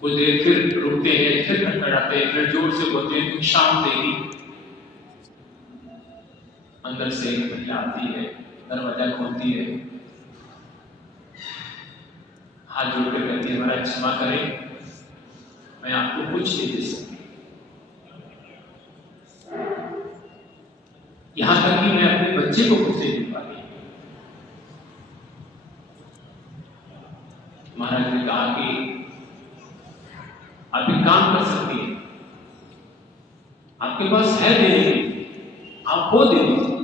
कुछ देर फिर रुकते हैं, फिर खटखटाते हैं, फिर जोर से बोलते हैं, शाम देगी। अंदर से एक महिला आती है, दरवाजा खोलती है, हाथ जोड़कर कहती है, महाराज क्षमा करें, मैं आपको कुछ नहीं दे सकती। यहां तक कि मैं अपने बच्चे को कुछ नहीं दे पाती। महाराज ने कहा कि आप एक काम कर सकती हैं, आपके पास है देने के लिए, आप वो दे दीजिए।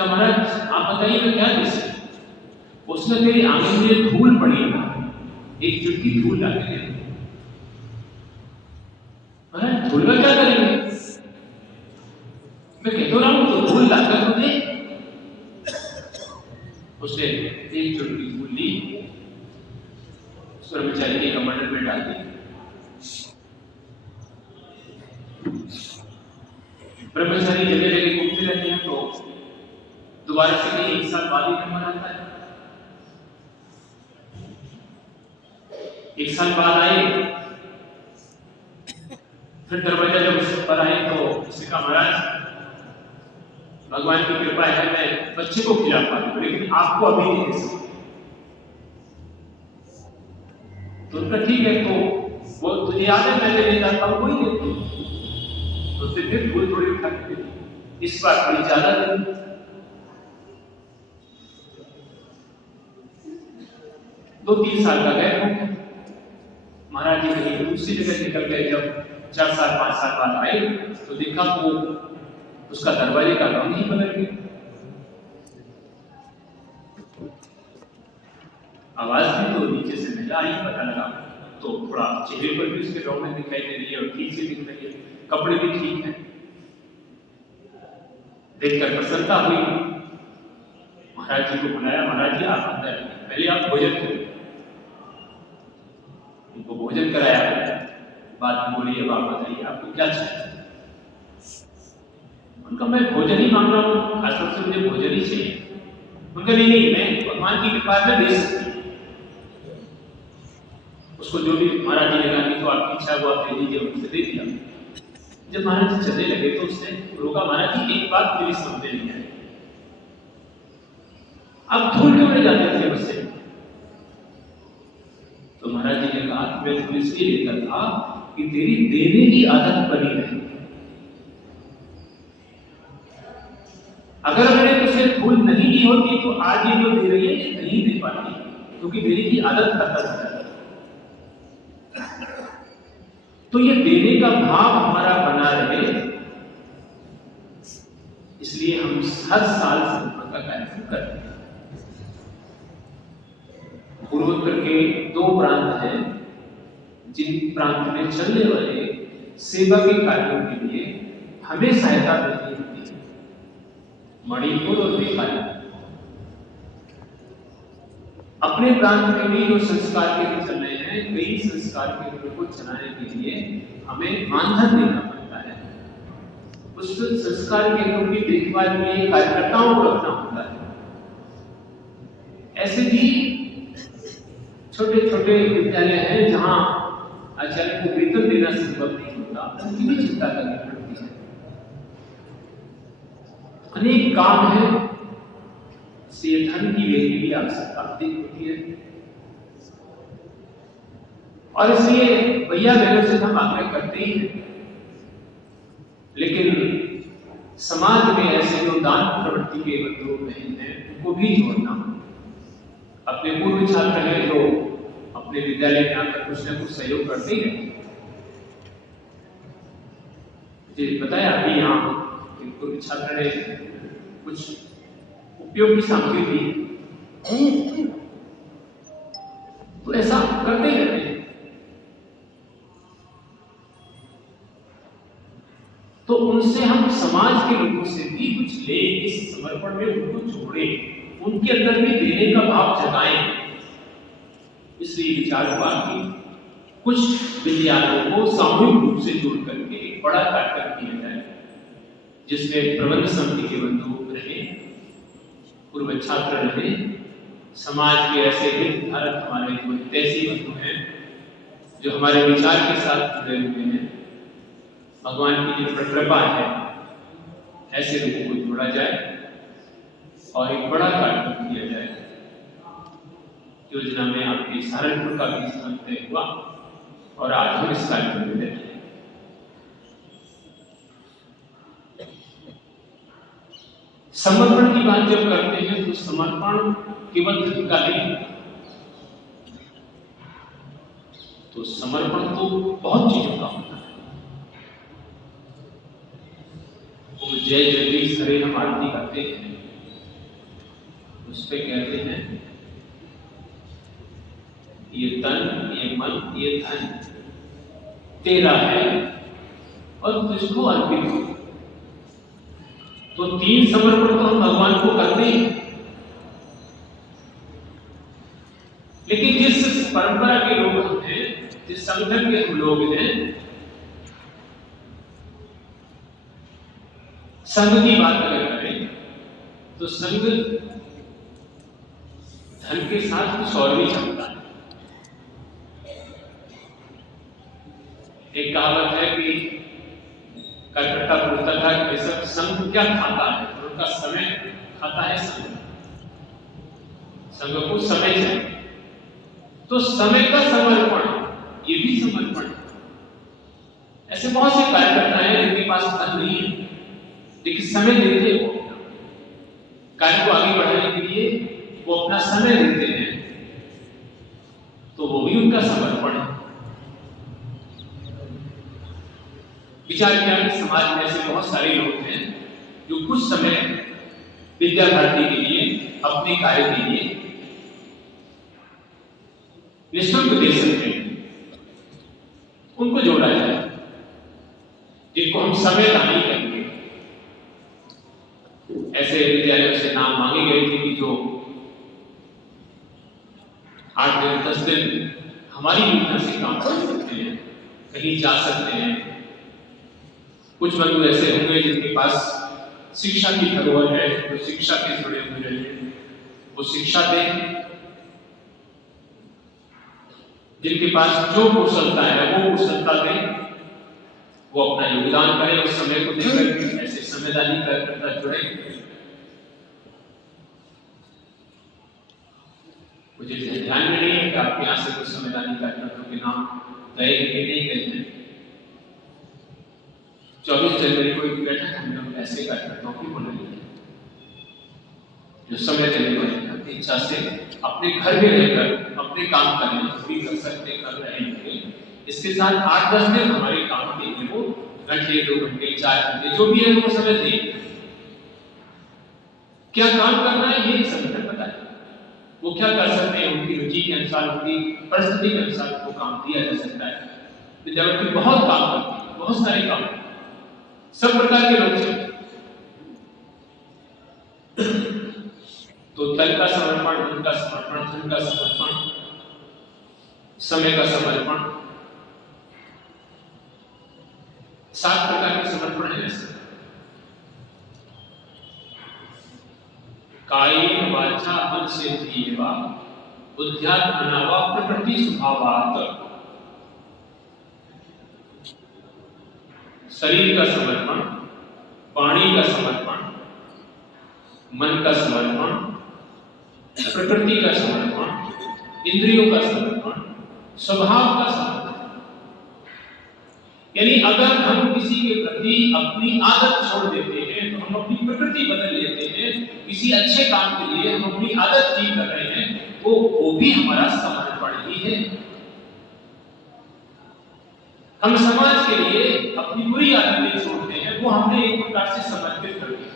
महाराज आप बताइए मैं क्या दे सकती। उसने तेरी आंगन में धूल पड़ी है, एक चुटकी धूल डाल के दे। महाराज धूल का क्या करेंगे? मैं कहता रहा हूं तो धूल लाकर तो दे। उसने एक चुटकी धूल ली, कर्मचारी के कमंडल में डाल दी। ब्रह्मचारी जगह जगह घूमते रहते हैं, तो दोबारा से कहीं एक साल बाद ही नंबर आता है। एक साल बाद आए, फिर दरवाजा जब उस पर आए तो उसने कहा, महाराज भगवान की कृपा है, मैं बच्चे को खिला पाती हूँ, लेकिन आपको अभी नहीं दे सकती। तो उनका ठीक है, तो वो तुझे याद है मैं लेने जाता हूँ, कोई नहीं। तो फिर धूल थोड़ी उठा के दी, इस बार थोड़ी ज्यादा दी। 2-3 साल का गैप हो गया। महाराज जी कहीं दूसरी जगह निकल गए, जब 4 साल 5 साल बाद आए तो देखा वो उसका दरवाजे का रंग ही बदल गया। आवाज भी तो नीचे से महिला आई, पता लगा तो थोड़ा चेहरे पर भी उसके रौनक दिखाई दे रही है और ठीक से दिख रही है, कपड़े भी ठीक है। देखकर प्रसन्नता हुई, महाराज जी को बुलाया, महाराज जी आप अंदर पहले आप भोजन करें। उनको भोजन कराया, बाद में बोली अब आप बताइए आपको क्या चाहिए। उनका मैं भोजन ही मांग रहा हूँ, खासतौर से मुझे भोजन ही चाहिए। उनका नहीं मैं भगवान की कृपा से दे सकती। उसको जो भी महाराज जी ने कहा कि तो आपकी इच्छा वो आप दे दीजिए, उसने दे दिया। जब महाराज जी चलने लगे तो उसने रोका, महाराज जी एक बात मेरी समझ नहीं आई, आप धूल क्यों ले जाते थे उससे? तो महाराज जी ने कहा कि मैं धूल इसलिए लेता था कि तेरी देने की आदत बनी रहे। अगर मैंने तुझे धूल नहीं दी होती तो आज ये जो दे रही है ये नहीं दे पाती, क्योंकि देने की आदत करता जाता है। तो ये देने का भाव हमारा बना रहे, इसलिए हम हर साल संपर्क का कार्यक्रम करते हैं। पूर्वोत्तर के 2 प्रांत हैं जिन प्रांत में चलने वाले सेवा के कार्यों के लिए हमें सहायता मिलती होती है, मणिपुर और मेघालय। अपने प्रांत में भी जो संस्कार केंद्र चल रहे हैं, कई संस्कार केंद्रों को चलाने के लिए हमें मानधन देना पड़ता है। उस संस्कार केंद्रों की देखभाल के लिए कार्यकर्ताओं को रखना होता है। ऐसे भी छोटे छोटे विद्यालय हैं जहां आचार्य को वेतन देना संभव नहीं होता, उनकी भी चिंता करनी पड़ती है। अनेक काम है, इसलिए धन की व्यक्ति की आवश्यकता अधिक होती है। और इसलिए भैया बहनों से हम आग्रह करते ही हैं, लेकिन समाज में ऐसे जो दान प्रवृत्ति के बंधु बहन हैं उनको भी जोड़ना। अपने पूर्व छात्र हैं जो अपने विद्यालय में आकर कुछ न कुछ सहयोग करते ही हैं। मुझे बताया अभी यहाँ पूर्व छात्र ने कुछ उपयोगी सामग्री दी, तो ऐसा करते ही रहते हैं। तो उनसे हम समाज के लोगों से भी कुछ ले, इस समर्पण में उनको जोड़े, उनके अंदर भी देने का भाव जगाएं। इसलिए विचार हुआ कि कुछ विद्यालयों को सामूहिक रूप से जोड़ करके एक बड़ा कार्यक्रम किया जाए, जिसमें प्रबंध समिति के बंधु रहे, पूर्व छात्र रहे, समाज के ऐसे हितधारक हमारे जो हितैषी बंधु हैं जो हमारे विचार के साथ जुड़े हुए हैं, भगवान की जो कृपा है, ऐसे लोगों को जोड़ा जाए और एक बड़ा कार्यक्रम किया जाए। योजना में आपके सहारनपुर का भी स्थान तय हुआ और आज हम इस कार्यक्रम में बैठे। समर्पण की बात जब करते हैं तो समर्पण केवल धन का नहीं, तो समर्पण तो बहुत चीजों का होता है। वो जय जगदीश हरे हम आरती करते हैं, उस पे कहते हैं ये तन, ये मन, ये धन तेरा है और तुझको अर्पित हो। तो 3 समर्पण तो हम भगवान को करते हैं। लेकिन जिस परंपरा के लोग हम हैं, जिस संगठन के हम लोग हैं, संघ की बात अगर करें तो संघ धन के साथ कुछ और भी चलता है। एक कहावत है कि कलकत्ता पूछता था कि सब संघ क्या खाता है, तो उनका समय खाता है संघ। संघ को समय चाहिए, तो समय का समर्पण ये भी समर्पण है। ऐसे बहुत से कार्यकर्ता हैं जिनके पास धन नहीं है लेकिन समय देते हैं, वो कार्य को आगे बढ़ाने के लिए वो अपना समय देते हैं, तो वो भी उनका समर्पण है। विचार किया कि समाज में ऐसे बहुत सारे लोग हैं जो कुछ समय विद्या भारती के लिए, अपने कार्य के लिए निःशुल्क दे सकते हैं। उनको जोड़ा जाए, जिनको हम समय दानी करेंगे। ऐसे विद्यालयों से नाम मांगे गए थे कि जो 8 दिन 10 दिन हमारी योजना से काम कर सकते हैं, कहीं जा सकते हैं। कुछ बंधु ऐसे होंगे जिनके पास शिक्षा की धरोहर है, जो शिक्षा के जुड़े हुए हैं, वो शिक्षा दें। जिनके पास जो कुशलता है वो कुशलता दें, वो अपना योगदान करें उस समय को देकर। ऐसे समयदानी कार्यकर्ता जुड़े। मुझे ध्यान में नहीं है कि आपके यहाँ से कुछ समयदानी कार्यकर्ताओं के नाम गए कि नहीं गए हैं। 24 जनवरी को एक बैठक हम लोग ऐसे कार्यकर्ताओं की बुलाई है जो समय देने वाले अपनी इच्छा से अपने घर में रहकर अपने काम करने भी कर सकते, कर रहे हैं। इसके साथ 8-10 दिन हमारे काम के लिए वो घंटे, 2 घंटे, 4 घंटे जो भी है वो समय दें। क्या काम करना है ये संगठन बताए, वो क्या कर सकते हैं, उनकी रुचि के अनुसार, उनकी परिस्थिति के अनुसार वो काम दिया जा सकता है। विद्यार्थी बहुत काम करते हैं, बहुत सारे काम, सब प्रकार के लोग हैं। तो तन का समर्पण, धन का समर्पण, धन का समर्पण, समय का समर्पण, 7 प्रकार के समर्पण है। ऐसे कायेन वाचा मन से वा बुद्ध्यात्मना वा प्रकृति स्वभावात्। शरीर का समर्पण, वाणी का समर्पण, मन का समर्पण, प्रकृति का समर्पण, इंद्रियों का समर्पण, स्वभाव का समर्पण। यानी अगर हम किसी के प्रति अपनी आदत छोड़ देते हैं तो हम अपनी प्रकृति बदल लेते हैं। किसी अच्छे काम के लिए हम अपनी आदत ठीक कर रहे हैं, वो भी हमारा समर्पण ही है। हम समाज के लिए अपनी बुरी आदतें छोड़ते हैं, वो हमने एक प्रकार से समर्पित कर दिया।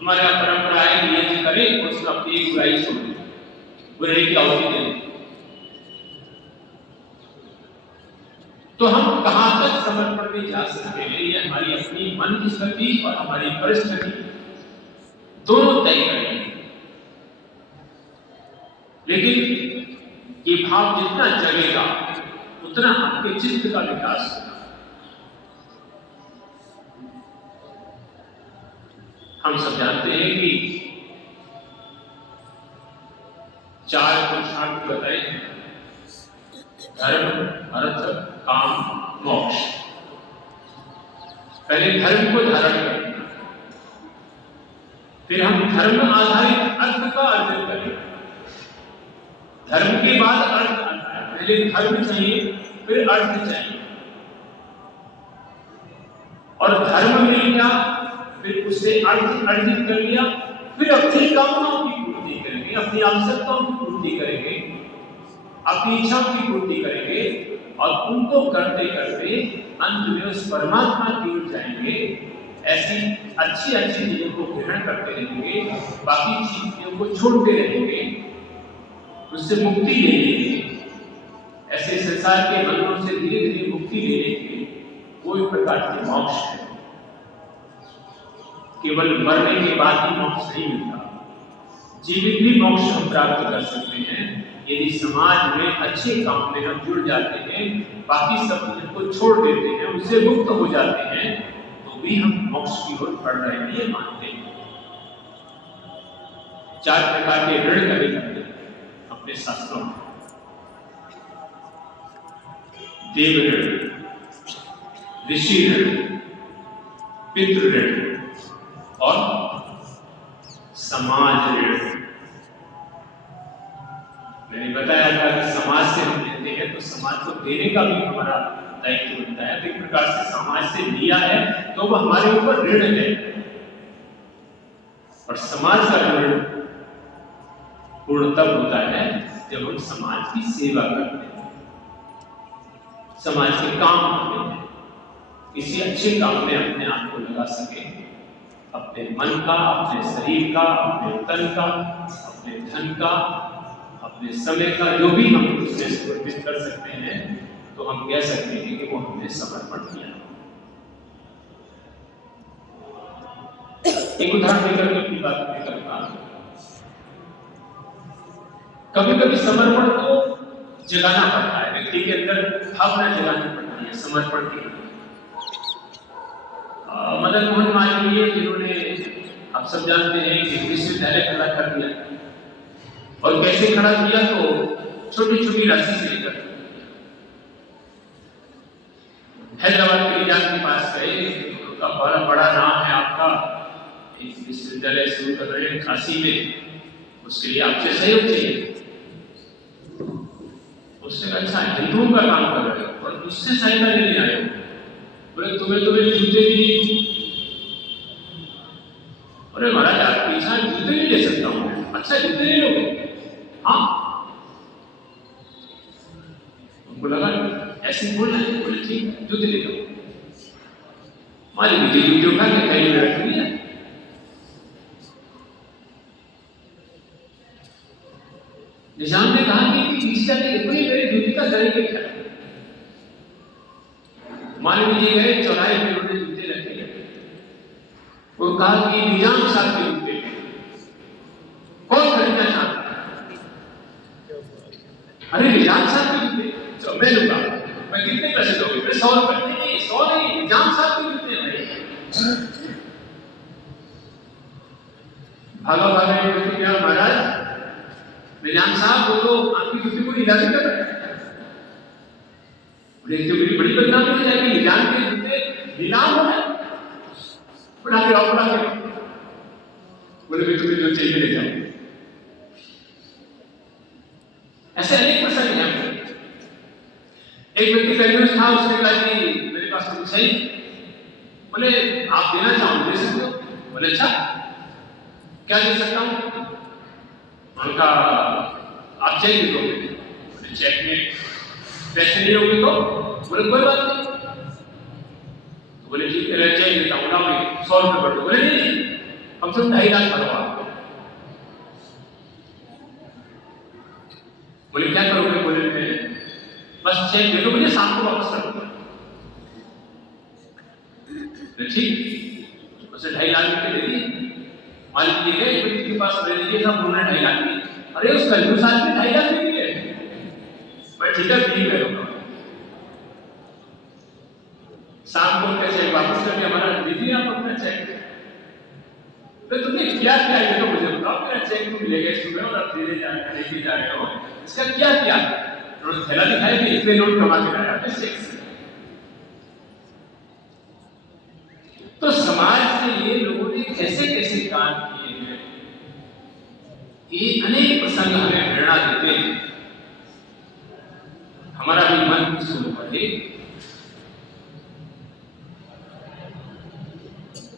हमारे यहाँ परंपराएं ये करें उसमें अपनी एक बुराई छोड़ दें, बुराई की आहुति दें। तो हम कहां तक समर्पण में जा सकते हैं, ये हमारी अपनी मन की स्थिति और हमारी परिस्थिति दोनों तय करेंगे। लेकिन ये भाव जितना जगेगा उतना आपके चित्त का विकास होगा। हम सब जानते हैं कि 4 पुरुषार्थ बताए हैं। धर्म, अर्थ, काम, मोक्ष। पहले धर्म को धारण करें, फिर हम धर्म आधारित अर्थ का अर्जन करें। धर्म के बाद अर्थ आता है, पहले धर्म चाहिए फिर अर्थ चाहिए। और धर्म मिल गया, फिर उससे अर्थ अर्जित कर लिया, फिर अपनी कामनाओं की पूर्ति करेंगे, अपनी आवश्यकताओं की पूर्ति करेंगे, अपनी इच्छाओं की पूर्ति करेंगे, और उनको करते करते अंत में उस परमात्मा की ओर जाएंगे। ऐसी अच्छी अच्छी चीजों को ग्रहण करते रहेंगे, बाकी चीजों को छोड़ते रहेंगे, उससे मुक्ति ले लेंगे। ऐसे संसार के बंधनों से धीरे धीरे मुक्ति ले लेंगे। कोई प्रकार के मोक्ष है, केवल मरने के बाद ही मोक्ष नहीं मिलता, जीवित भी मोक्ष हम प्राप्त कर सकते हैं यदि समाज में अच्छे काम में हम जुड़ जाते हैं, बाकी सब चीजों को छोड़ देते हैं, उससे मुक्त हो जाते हैं, तो भी हम मोक्ष की ओर बढ़ रहे हैं ये मानते हैं। 4 प्रकार के ऋण कहे जाते हैं अपने शास्त्रों में। देव ऋण, ऋषि ऋण, पितृ ऋण और समाज ऋण। मैंने बताया था कि समाज से हम लेते हैं तो समाज को देने का भी हमारा दायित्व बनता है। तो एक प्रकार से समाज से लिया है तो वो हमारे ऊपर ऋण है, और समाज का ऋण पूर्ण तब होता है जब हम समाज की सेवा करते हैं, समाज के काम करते हैं, किसी अच्छे काम में अपने आप को लगा सके, अपने मन का, अपने शरीर का, अपने तन का, अपने धन का, अपने समय का, जो भी हम उससे समर्पित कर सकते हैं, तो हम कह सकते हैं कि वो हमने समर्पण किया। एक उदाहरण देकर मैं अपनी बात में करता हूं। कभी कभी समर्पण को जगाना पड़ता है, व्यक्ति के अंदर भावना जगानी पड़ती है समर्पण की। मदन मोहन मालवीय जिन्होंने, आप सब जानते हैं कि विश्वविद्यालय खड़ा कर दिया, और कैसे खड़ा किया, तो छोटी छोटी राशि से लेकर हैदराबाद के निजाम के पास गए, उनका बड़ा बड़ा नाम है आपका, एक विश्वविद्यालय शुरू कर रहे हैं काशी में, उसके लिए आपसे सहयोग चाहिए। उससे अच्छा हिंदुओं का काम कर रहे हो और उससे सहायता लेने आए हो, बोले तुम्हें जूते भी, अरे महाराज आपकी इच्छा जूते नहीं ले सकता हूँ। अच्छा जूते ले लोगे? हाँ। उनको लगा ऐसे बोलना है, बोले ठीक जूते ले लो। मान लीजिए जूते उठा के कहीं में रख दिया, निजाम ने कहा कि पीछे जाके इतनी मेरे जूते का तरीके क्या है। मान लीजिए गए चौराहे पे उन्होंने जूते रखे, वो कहा कि निजाम साहब के जूते कौन खरीदना चाहता है? अरे निजाम साहब के जूते तो मैं लूंगा। मैं कितने पैसे दोगे? 100 रुपए। नहीं 100 नहीं, निजाम साहब के जूते हैं। भागा भागा क्या महाराज, निजाम साहब वो तो आपकी जूते को नीलामी कर रहे हैं। बड़ी बदनामी हो जाएगी, निजाम के जूते नीलाम हो रहे, बना के और बना के बोले भी तुम्हें जो चाहिए ले जाओ। ऐसे अनेक प्रसंग हैं। एक व्यक्ति का न्यूज था, उसने कहा कि मेरे पास तो कुछ है, बोले आप देना चाहो दे सकते हो। बोले अच्छा क्या दे सकता हूँ? उनका आप चेक दे दोगे? बोले चेक में पैसे नहीं होंगे तो? बोले कोई बात नहीं। तो बोले ठीक है चेक देता हूँ, ना 100 रुपये बढ़ दो। बोले नहीं कम से कम 2.5 लाख भरो आप। बोले क्या करोगे? बोले मैं बस चेक दे दो मुझे, शाम को वापस कर दूंगा। ठीक, उसे 2.5 लाख रुपये दे दिए। मान लीजिए एक व्यक्ति के पास ले लीजिए था, उन्होंने 2.5 लाख दिए। अरे उस कंजूस आदमी 2.5 लाख नहीं दिए। मैं ठीक है शाम को उनका चेक वापस करके हमारा दीजिए आप अपना चेक। तो तुमने क्या किया ये तो मुझे बताओ। मेरा चेक तुम ले गए सुबह और अब लेके जा रहे हो, इसका क्या किया? उन्होंने थैला दिखाया कि इतने नोट कमा के लाया पैसे से। तो समाज में ये लोगों ने कैसे कैसे काम किए हैं, ये अनेक प्रसंग हमें प्रेरणा देते हैं। हमारा भी मन शुरू बढ़े।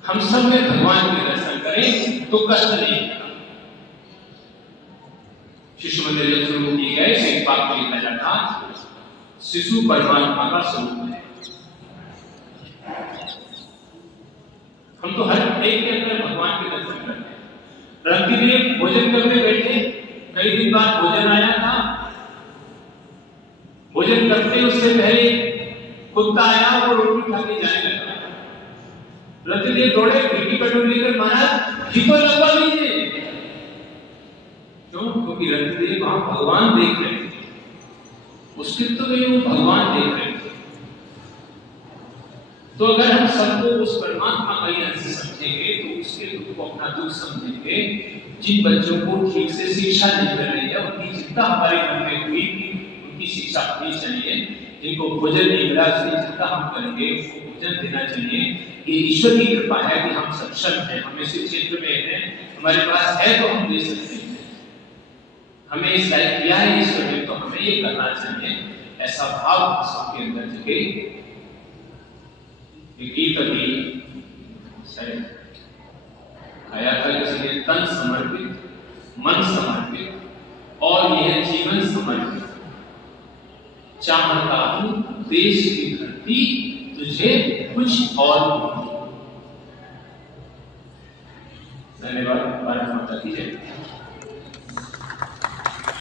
हम सब में भगवान के दर्शन करें तो कष्ट नहीं होगा। शिशु मंदिर जब शुरू किए गए तो एक बात को लिखा था, शिशु परमात्मा का स्वरूप है। हम तो हर एक के अंदर भगवान के दर्शन करते हैं। प्रतिदिन भोजन करने बैठे, कई दिन बाद भोजन आया था, भोजन करते उससे पहले कुत्ता आया, वो रोटी खा के जाने लगा। प्रतिदिन दौड़े, खिड़की पर डोर लेकर, महाराज घी तो लगवा लीजिए। क्यों? क्योंकि रतिदेव वहां भगवान देख रहे थे, उसके तो वो भगवान देख रहे थे। तो अगर हम सबको उस परमात्मा का ही अंश समझेंगे तो उसके दुख को अपना दुख समझेंगे। जिन बच्चों को ठीक से शिक्षा नहीं मिल रही है, उनकी चिंता हमारे मन में हुई कि उनकी शिक्षा होनी चाहिए। जिनको भोजन नहीं मिला, उसकी चिंता हम करेंगे, उसको भोजन देना चाहिए। ये ईश्वर की कृपा है कि हम सक्षम हैं, हम इस क्षेत्र में हैं, हमारे पास है तो हम दे सकते हैं। हमें इस लायक किया है ईश्वर ने, तो हमें ये करना चाहिए। ऐसा भाव सबके अंदर जगे। गीत अभी शायद आया था, किसी ने तन समर्पित, मन समर्पित और यह जीवन समर्पित, चाहता हूं देश की धरती तुझे कुछ और नहीं। धन्यवाद। भारत माता की जय।